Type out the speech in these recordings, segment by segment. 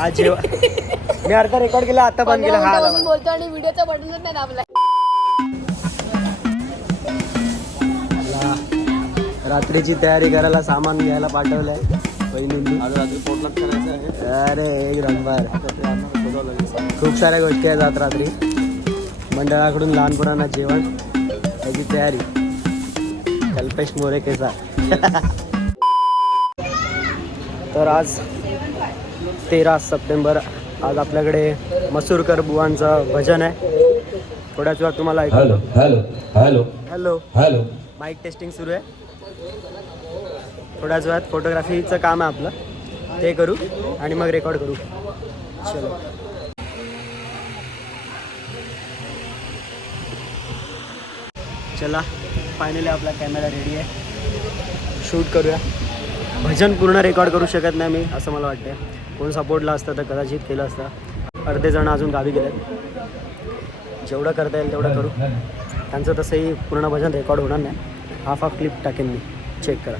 आज जेव्हा मी अर्धा रेकॉर्ड केला आता बंद केला. हा बोलतो आणि व्हिडिओचा बटनच नाही दाबला. रात्रीची तयारी करायला सामान घ्यायला पाठवलंय बहिणींनी. आज रात्री पोटलाच करायचं आहे. अरे एक नंबर. खूप साऱ्या गोष्टी आहेत आज रात्री. मंडळाकडून लहान मुलांना जेवण त्याची तयारी. कल्पेश मोरे केसा. तर आज 13 सप्टेंबर. आज आपल्याकडे मसूरकर बुवांचं भजन आहे. थोड्याच वेळात तुम्हाला ऐकू. Hello hello hello hello hello. Mike testing सुरू आहे. थोड्याच वेळात फोटोग्राफीचं काम आहे आपलं, ते करू आणि मग रेकॉर्ड करू. चलो. चला फायनली आपला कॅमेरा रेडी आहे. शूट करूया. भजन पूर्ण रेकॉर्ड करू शकत नाही मी, असं मला वाटतं. कोण सपोर्टला असतं तर कदाचित केलं असतं. अर्धे जण अजून गावी गेलेत. जेवढं करता येईल तेवढं करू. त्यांचं तसंही पूर्ण भजन रेकॉर्ड होणार नाही. हाफ क्लिप टाकेन मी. चेक करा.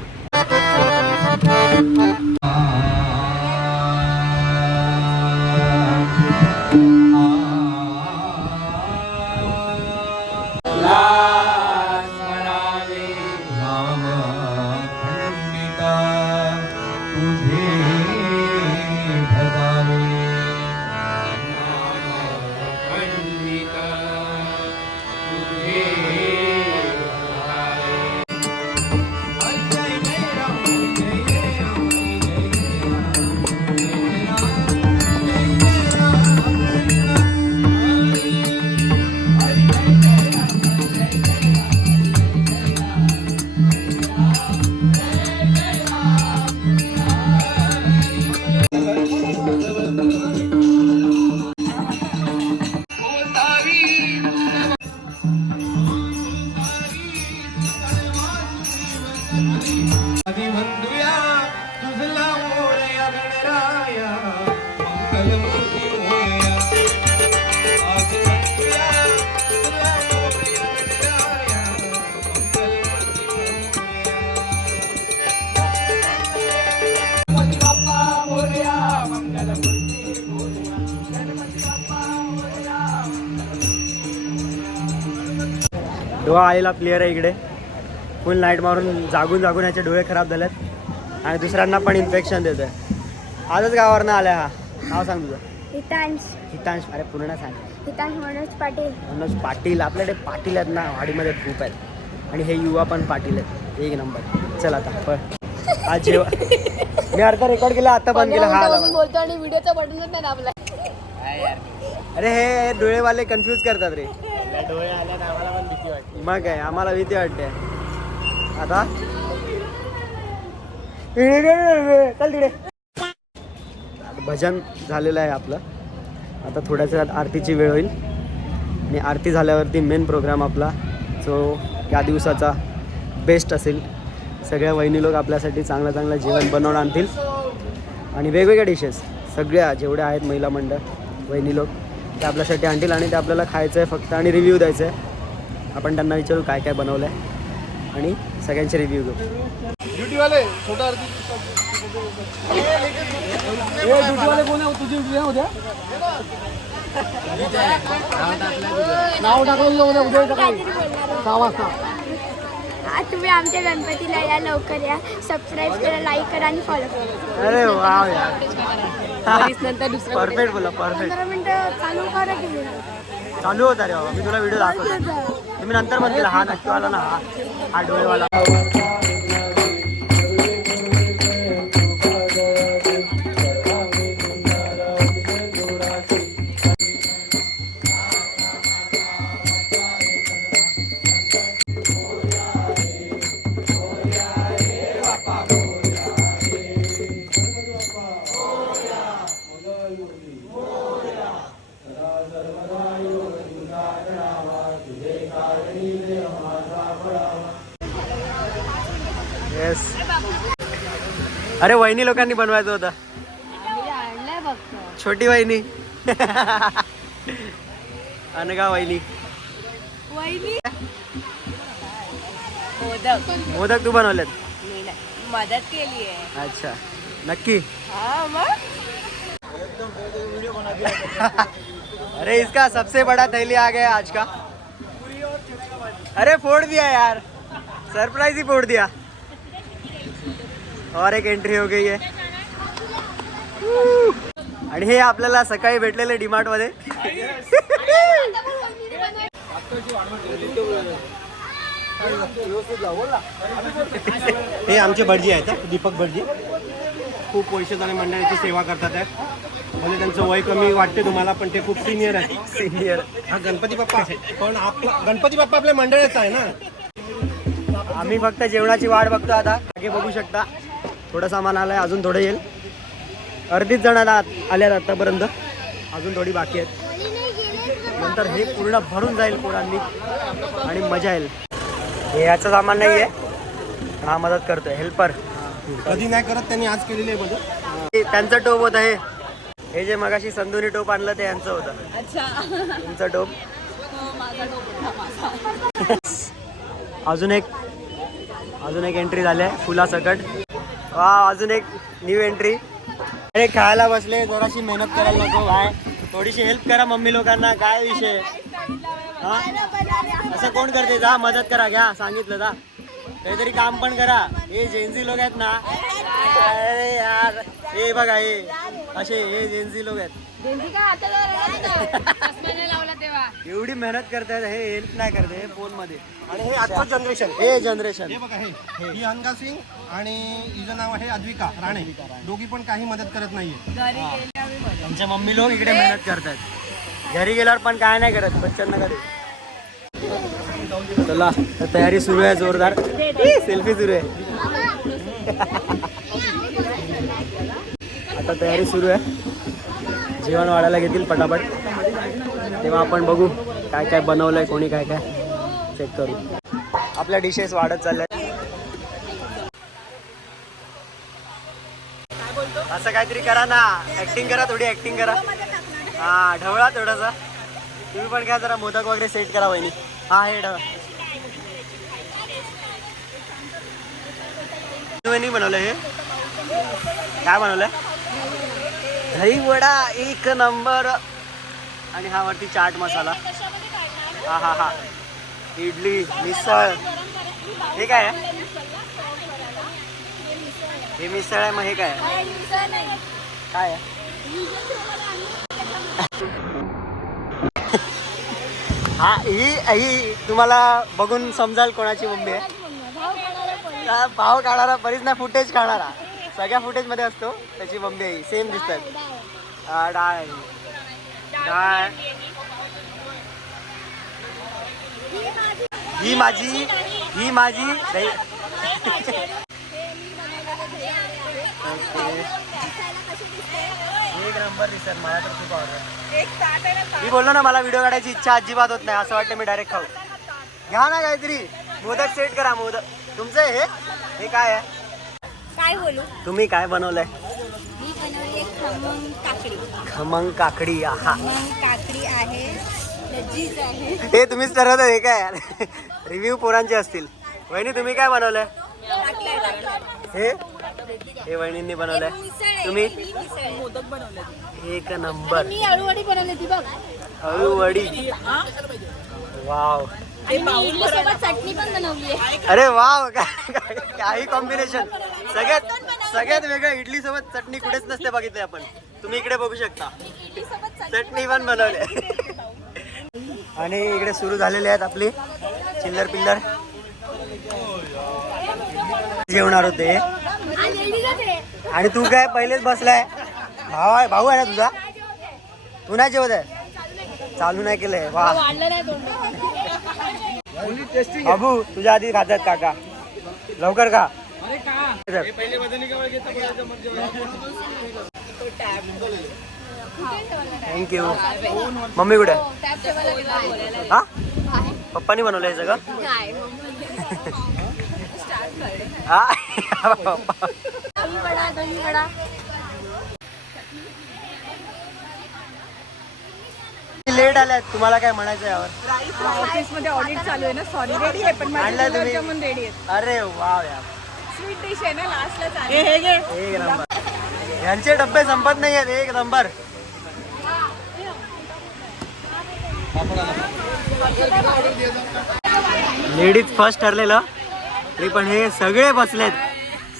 डोळा आलेला क्लिअर आहे इकडे. फुल नाईट मारून जागून जागून याचे डोळे खराब झालेत आणि दुसऱ्यांना पण इन्फेक्शन देत आहे. आजच गावावरनं आलाय. हा नाव सांग तुझं. हितांश. अरे पूर्ण सांग. हितांश मनोज पाटील. मनोज पाटील. आपल्याकडे पाटील आहेत ना वाडीमध्ये खूप आहेत आणि हे युवा पण पाटील आहेत. एक नंबर. चल आता पळ. आज जेव्हा मी अर्धा रेकॉर्ड केला आता बंद केला. हा बोलतो आणि व्हिडिओचा बटनच नाही दाबला. अरे हे डोळेवाले कन्फ्यूज करतात रे. डोळे आल्यात आम्हाला पण भीती वाटते. मग काय आम्हाला भीती वाटते. आता चल तिकडे. भजन झालेलं आहे आपलं. आता थोड्याच वेळात आरतीची वेळ होईल आणि आरती झाल्यावरती मेन प्रोग्राम आपला जो या दिवसाचा बेस्ट असेल. सगळ्या वहिनी लोक आपल्यासाठी चांगलं चांगलं जेवण बनवून आणतील आणि वेगवेगळ्या डिशेस सगळ्या जेवढ्या आहेत महिला मंडळ वहिनी लोक ते आपल्यासाठी आणतील आणि ते आपल्याला खायचं आहे फक्त आणि रिव्ह्यू द्यायचं आहे. आपण त्यांना विचारू काय काय बनवलं आहे आणि सगळ्यांचे रिव्ह्यू घेऊ. ड्युटीवाले छोटा ड्युटीवाले कोण आहे तुझी ड्युटी उद्या? नाव टाकलं उद्या 6 वाजता. तुम्ही आमच्या गणपतीला या, लवकर या. सबस्क्राईब करा, लाईक करा आणि फॉलो करा. अरे वाव यार. नंतर दुसरं परफेक्ट बोला. परफेक्ट. 15 मिनिटं चालू करा की. चालू होता रे बाबा. मी तुला व्हिडिओ दाखवतो. तुम्ही नंतर म्हणतील हा नक्की वाला ना. हा डोळेवाला. येस. अरे वहिनी लोकांनी बनवायचं होतं. छोटी वहिनी. अनगा वहिनी. मोदक तू बनवलेत? मदत केली आहे. अच्छा नक्की. अरे इसका सबसे बड़ा थैली आ गया आज का। अरे फोड़ दिया यार, सरप्राइज ही फोड़ दिया। और एक एंट्री हो गई आहे आणि हे आपल्याला सकाळी भेटलेले डीमार्ट मध्ये। हे आमचे भटजी आहेत, दीपक भटजी। खूप वैश्यधानी मंडळाची सेवा करतात आहे, म्हणजे त्यांचं वय कमी वाटते तुम्हाला, पण ते खूप सिनियर आहे। सिनियर हा गणपती बाप्पा, पण आपला गणपती बाप्पा आपल्या मंडळाचा आहे ना। आम्ही फक्त जेवणाची वाट बघतो आता। मागे बघू शकता थोडं सामान आलंय, अजून थोडं येईल। अर्धीच जण आल्यात आतापर्यंत, अजून थोडी बाकी आहेत। नंतर हे पूर्ण भरून जाईल पोरांनी आणि मजा येईल। हे याचं सामान नाही आहे, हा मदत करतोय, हेल्पर। कधी नाही करत त्यांनी, आज केलेली आहे मदत। त्यांचं टोप होतं हे जे मगाशी संधूनी टोप आणलं ते यांचं होतं। तुमचं टोप अजून एक एंट्री झाली आहे फुलासकट। वा, अजून एक न्यू एंट्री। अरे खायला बसले, जराशी मेहनत करायला नको काय? थोडीशी हेल्प करा मम्मी लोकांना, काय विषय हा? असं कोण करते? जा मदत करा, घ्या सांगितलं जा, काहीतरी काम पण करा। हे जेनझी लोक आहेत ना, अरे यार हे बघा, हे असे हे जेनझी लोक आहेत। एवढी मेहनत करतात, हे हेल्प नाही करते फोन मध्ये। आणि हे आजचं जनरेशन, हे जनरेशन हे बघा, ही अनगा सिंग आणि हिचं नाव आहे अद्विका राणे, दोघी पण काही मदत करत नाहीये। त्यांच्या मम्मी लोक इकडे मेहनत करतात, घरी गेल्यावर पण काय नाही करत बच्चांना कधी। चला तर तयारी सुरू आहे जोरदार, सेल्फी सुरू आहे। आता तयारी सुरू आहे, जेवण वाढायला घेतील पटापट, तेव्हा आपण बघू काय काय बनवलंय, कोणी काय काय चेक करू। आपल्या डिशेस वाढत चालल्या, असं काहीतरी करा ना, ऍक्टिंग करा, थोडी ऍक्टिंग करा। हा ढवळा थोडासा, तुम्ही पण काय जरा मोदक वगैरे सेट करा वहिनी। हा हे ढवळ वहिनी बनवलं, हे काय बनवलंय? दही वडा एक नंबर, आणि हा वरती चाट मसाला। हा हा हा, इडली मिसळ, हे काय आहे? हे मिसळ आहे, मग हे काय आहे? काय आहे? हा ही तुम्हाला बघून समजाल कोणाची मम्मी आहे। भाव काढणारा, बरीच नाही फुटेज काढणारा, सगळ्या फुटेज मध्ये असतो, त्याची मम्मी आहे। सेम दिसतात। डाळ डाळ, ही माझी दही। एक नंबर दिसतात, मला तर खूप आवडतं। मी बोललो ना, मला व्हिडिओ काढायची इच्छा अजिबात होत नाही, असं वाटतं मी डायरेक्ट खाऊ। घ्या ना काहीतरी, मोदक सेट करा। मोदक तुमचं हे काय आहे? काय बोलू? तुम्ही काय बनवलंय? मी बनवली खमंग काकडी। खमंग काकडी, हा खमंग काकडी आहे, लजीज आहे। हे तुम्हीच ठरवत आहे काय यार? रिव्ह्यू पोरांचे असतील। वहिनी तुम्ही काय बनवलंय? हे वहिनींनी बनवलंय। तुम्ही? मोदक बनवले, एक नंबर। मी अळूवडी बनवली ती बघ, अळूवडी। वाव, इडली सोबत चटणी पण बनवली आहे। अरे वाव, काही कॉम्बिनेशन, सगळ्यात वेगळं। इडली सोबत चटणी कुठेच नसते बघितले आपण, तुम्ही इकडे बघू शकता, चटणी पण बनवली। आणि इकडे सुरू झालेले आहेत आपली चिल्लर पिल्लर, जेवणार होते। आणि तू काय पहिलेच बसलाय? भाऊ आहे ना तुझा? तू नाही जेवत आहे? चालू नाही केलंय? वा, बाबू तुझ्या आधी खातात काका, लवकर खा। थँक्यू। मम्मी कुठे? हा, पप्पानी बनवलंय हे सगळं? लेट आल्यात, तुम्हाला काय म्हणायचं यावर? ऑफिस मध्ये ऑडिट चालू आहे ना, सॉरी। रेडी आहे, पण माझे आणलं तुम्ही? गुलाबजामुन रेडी आहेत। अरे वाव यार, स्वीट डिश आहे ना, लास्टला चालेल। हे घे, एक नंबर। यांचे डब्बे संपत नाही आहेत, एक नंबर। लेडीज फर्स्ट ठरलेलं तरी पण हे सगळे बसलेत,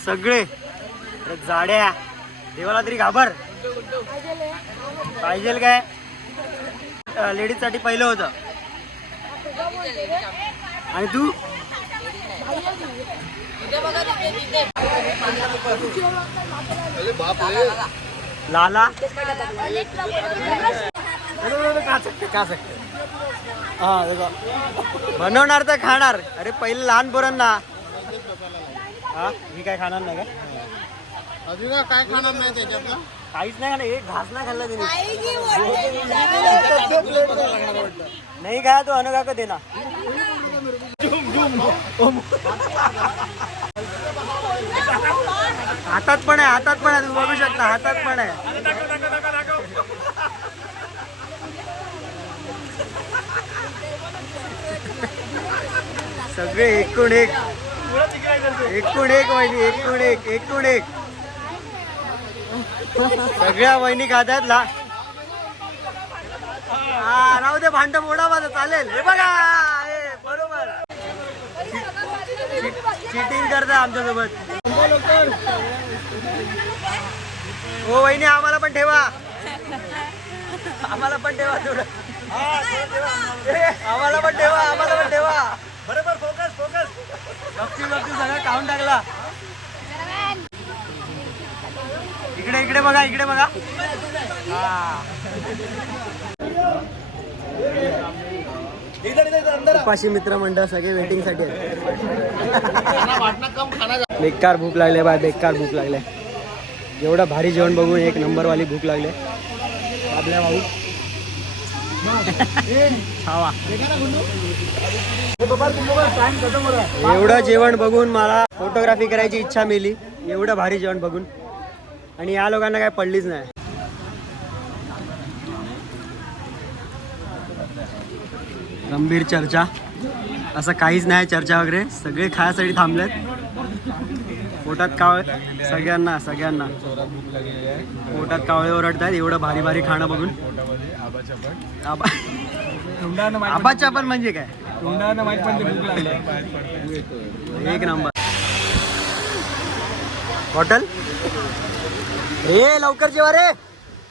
सगळे अरे जाड्या. देवाला तरी घाबर पाहिजे काय. लेडीज साठी पहिलं होतं आणि तू लाला का सकते हा बनवणार तर खाणार. अरे पहिले लहान पोरांना हा मी काय खाणार नाही का. काय खाणार नाही त्याच्यातलं. काहीच नाही खाणार. एक घास नाही खाल्ला तिने. नाही काय तो अनु काका देना. हातात पण आहे, हातात पण आहे. तुम्ही बघू शकता हातात पण आहे. सगळे एकूण एक, एकूण एक वहिनी, एकूण एक, एकूण एक. सगळ्या वहिनी खात्यात हा राहू दे. भांड मोडा माझं चालेल. हे बघा हे बरोबर चिटिंग करता आमच्यासोबत. हो वहिनी आम्हाला पण ठेवा, आम्हाला पण ठेवा थोडं. आम्हाला पण ठेवा, आम्हाला पण ठेवा. बरोबर फोकस फोकस. बघती बघती सगळं काढून टाकला. इकडे इकडे बघा, इकडे बघा. उपाशी मित्र मंडळ सगळे वेटिंग साठी आहेत. बेकार भूक लागले बाय, बेकार भूक लागले. एवढं भारी जेवण बघून एक नंबर वाली भूक लागले आपल्या भाऊ. खावा. एवढं जेवण बघून मला फोटोग्राफी करायची इच्छा मिली. एवढं भारी जेवण बघून. आणि या लोकांना काय पडलीच नाही. गंभीर चर्चा असं काहीच नाही. चर्चा वगैरे सगळे खायासाठी थांबलेत. पोटात कावळे सगळ्यांना, सगळ्यांना पोटात कावळे ओरडतात एवढं भारी भारी खाणं बघून. आबाच्या पण म्हणजे काय एक नंबर हॉटेल. रे लवकर जेवा रे.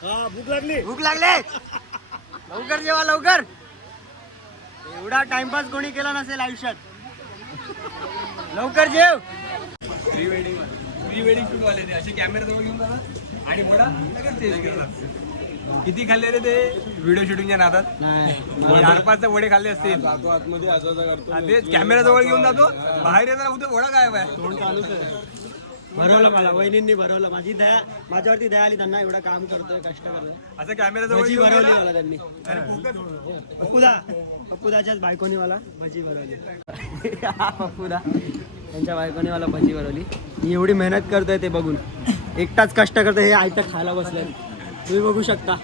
भूक लागली, भूक लागले. लवकर जेवा लवकर. एवढा टाइमपास कोणी केला नसेल आयुष्यात. लवकर जेव. प्री वेडिंग शूट वाले असे कॅमेरा जवळ घेऊन जातात आणि वडा लगेच चेंज करतात. किती खाल्ले रे ते व्हिडिओ शूटिंगच्या नादात. 4-5 वडे खाल्ले असतील. तेच कॅमेरा जवळ घेऊन जातो. बाहेर येताना उद्या वडा काय भरवलं मला वहिनींनी भरवलं. माझी दया, माझ्यावरती दया आली त्यांना. एवढं काम करतोय, कष्ट करतोय. असं कॅमेरा जवळ भजी घेऊन भरवली गेला. मला त्यांनी. पप्पूदाच्याच बायकोनी मला भजी भरवली. पप्पूदा त्यांच्या बायकोनी मला भजी भरवली. मी एवढी मेहनत करतोय ते बघून. एकटाच कष्ट करतोय. हे आयतं खायला बसलंय. तुम्ही बघू शकता.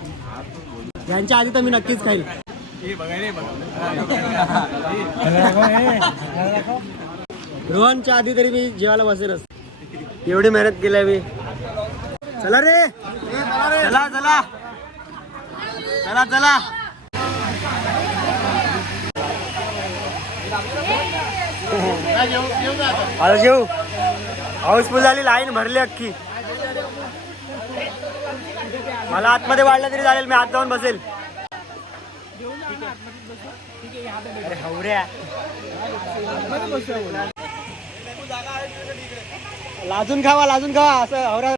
यांच्या आधी तर मी नक्कीच खाईल. रोहनच्या आधी तरी मी जेवायला बसेलच. एवढी मेहनत केली मी. चला रे, चला चला चला चला. आता जेऊ. हाऊसफुल झाली, लाईन भरली अख्खी. मला आतमध्ये वाढलं तरी चालेल. मी आत जाऊन बसेल. अरे हवऱ्या लाजून खावा, लाजून खावा. असं हवरा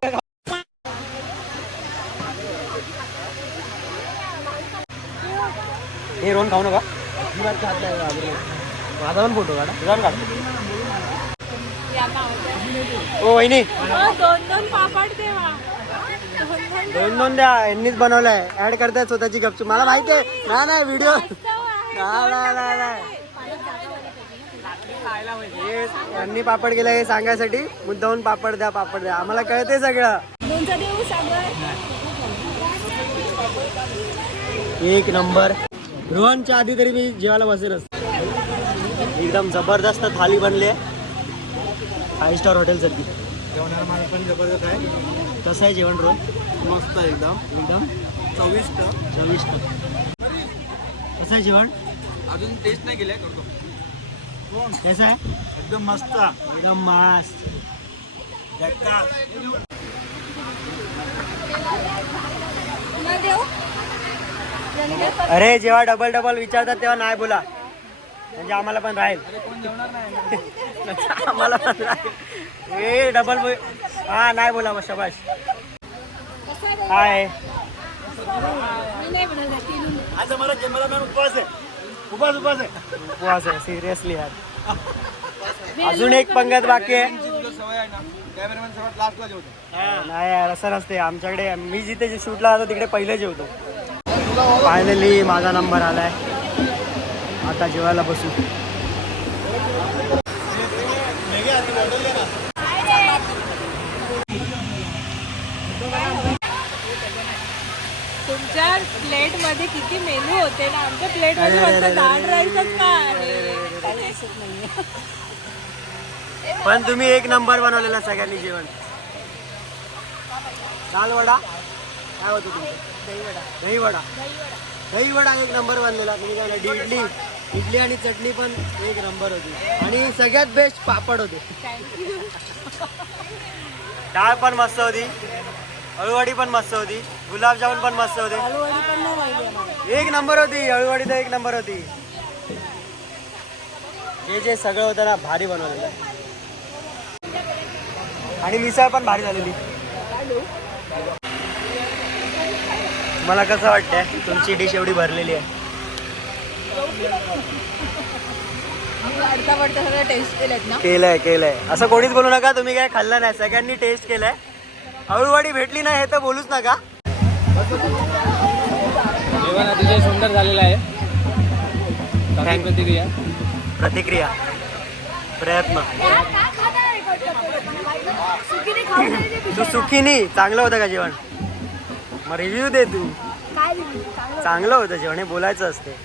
हे रोहन खाऊ नका. माझा पण फोटो काढा. तुझा काढ. ओ वहिनी दोन पापड देवा. दोन दोन द्या. यांनीच बनवलंय. ऍड करताय स्वतःची गपचूप. मला माहिती आहे. नाही नाही व्हिडिओ यांनी पापड केलं हे सांगायसाठी मुद्दाहून पापड द्या, पापड द्या. आम्हाला कळते सगळं. एक नंबर. रोहनच्या आधी तरी मी जेवायला बसेलच. एकदम जबरदस्त थाली बनली आहे. 5 स्टार हॉटेल सारखी. जेवणाला माल पण जबरदस्त आहे. कसं आहे जेवण रोहन? मस्त एकदम एकदम चविष्ट. कसं आहे जेवण? अजून टेस्ट नाही केलंय, करतो. कसं आहे? एकदम मस्त. एकदम मस्त. अरे जेव्हा डबल डबल विचारतात तेव्हा नाही बोला, म्हणजे आम्हाला पण राहील. आम्हाला पण राहील. ए डबल हा नाही बोला मग शबाश. हाय आज हमारा कॅमेरामॅन उपवास आहे. उपवास आहे. उपवास आहे सिरियसली यार. अजून एक पंगत बाकी आहे. सवय आहे ना, कॅमेरामॅन सर्वात लास्टला जेवतो. नाही यार असं नसते आमच्याकडे. मी जिथे शूटला जातो तिकडे पहिले जेवतो. फायनली माझा नंबर आलाय. आता जेवायला बसू. तुमच्या प्लेट मध्ये किती मेनू होते ना, आमच्या प्लेट मध्ये फक्त दाल राईसच का आहे. पण तुम्ही एक नंबर बनवलेला सगळ्यांनी जेवण. दाल वडा काय होतं तुमचं? दही वडा. दही वडा एक नंबर बनलेला. तुम्ही काय इडली आणि चटणी पण एक नंबर होती. आणि सगळ्यात बेस्ट पापड होते. डाळ पण मस्त होती, अळूवडी पण मस्त होती, गुलाबजामुन पण मस्त होते. एक नंबर होती अळूवडी तर एक नंबर होती. जे सगळं होतं ना भारी बनवलेलं. आणि मिसळ पण भारी झालेली. मला कसं वाटतंय तुमची डिश एवढी भरलेली आहे? सगळं टेस्ट केलेत ना. केलंय असं कोणीच बोलू नका. तुम्ही काय खाल्लं नाही, सगळ्यांनी टेस्ट केलंय. अळूवडी भेटली नाही हे तर बोलूच नका. जेवण अतिशय सुंदर झालेलं आहे. प्रतिक्रिया प्रयत्न. तू सुखीनी चांगलं होतं का जेवण? मग रिव्ह्यू दे तू. चांगलं होतं जेवण हे बोलायचं असते.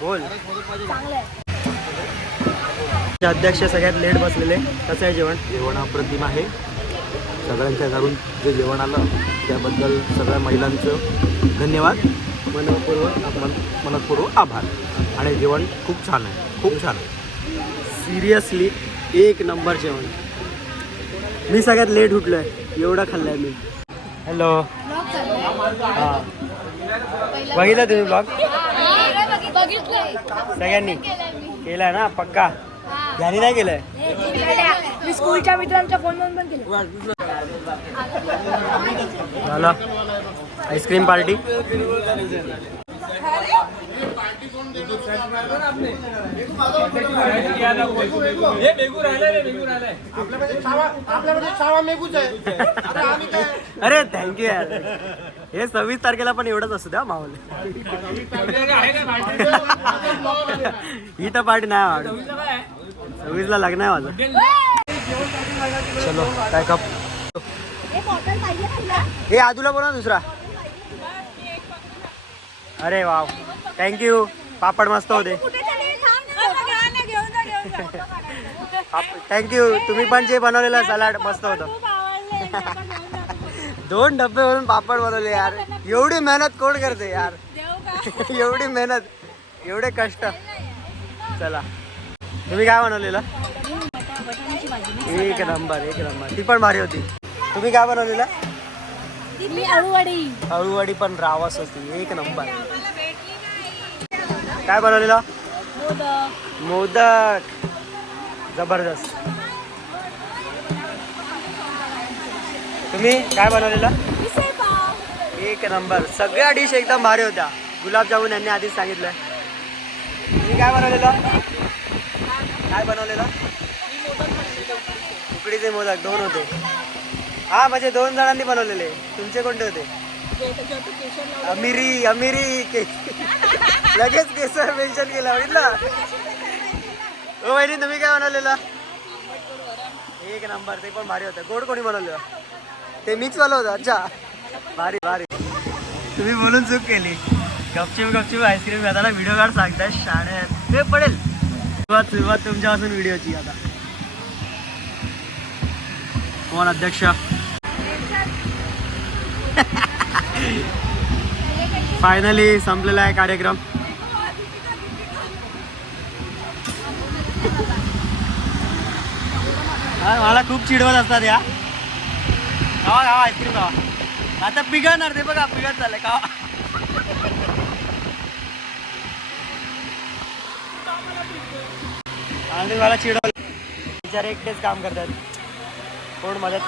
बोल. अध्यक्ष सगळ्यात लेट बसलेले. कसं आहे जेवण? जेवण अप्रतिम आहे. सगळ्यांच्या घरून जे जेवण आलं त्याबद्दल सगळ्या महिलांचं धन्यवाद. मनपूर्वक आभार. आणि जेवण खूप छान आहे, खूप छान आहे. सिरियसली एक नंबर जेवण. मी सगळ्यात लेट उठलोय, एवढं खाल्लंय मी. हॅलो. हां बघितलं तुम्ही ब्लॉग? सगळ्यांनी केलाय ना पक्का? यांनी नाही केलंय? मी स्कूलच्या मित्रांच्या फोनवरून पण केलं. झालं आईस्क्रीम पार्टी. अरे थँक्यू यार. हे 26 तारखेला पण एवढंच असू द्या माहोल. ही तर पार्टी नाही वाटत. 26ला लग्न आहे माझं. चलो काय कप. हे आदूला बोला दुसरा. अरे वाव थँक्यू. पापड मस्त होते. थँक्यू. तुम्ही पण जे बनवलेलं सलाड मस्त होतं. 2 डब्बे भरून पापड बनवले यार. एवढी मेहनत कोण करते यार? एवढी मेहनत, एवढे कष्ट. चला तुम्ही काय बनवलेलं? एक नंबर एक नंबर. ती पण भारी होती. तुम्ही काय बनवलेलं? अळूवडी पण रावस होती एक नंबर. काय बनवलेलं? मोदक. जबरदस्त. तुम्ही काय बनवलेलं? एक नंबर. सगळ्या डिश एकदम भारी होत्या. गुलाबजामुन यांनी आधीच सांगितलं. तुम्ही काय बनवलेलं? काय बनवलेलं? उकडीचे मोदक 2 होते. हा म्हणजे 2 जणांनी बनवलेले. तुमचे कोणते होते? अमिरी लगेच केसर मेन्शन केलं बघितलं. हो वहिनी तुम्ही काय बनवलेलं? एक नंबर. ते पण भारी होतं. गोड कोणी बनवलं? ते मिक्स वालं होतं. अच्छा भारी भारी. तुम्ही बोलून चूक केली. गपचूप आईस्क्रीम खाताना व्हिडिओ काढ सांगताय शाळे. ते पडेल. सुरुवात तुमच्यापासून व्हिडिओची. आता कोण अध्यक्ष? फायनली संपलेला आहे कार्यक्रम. मला खूप चिडवत असतात या. खावा खावा आईस्क्रीम खावा. आता पिघळणार ते बघा, पिघळत चाललंय खावा. आणि मला चिडवलं. बिचारे एकटेच काम करतात, कोण मदत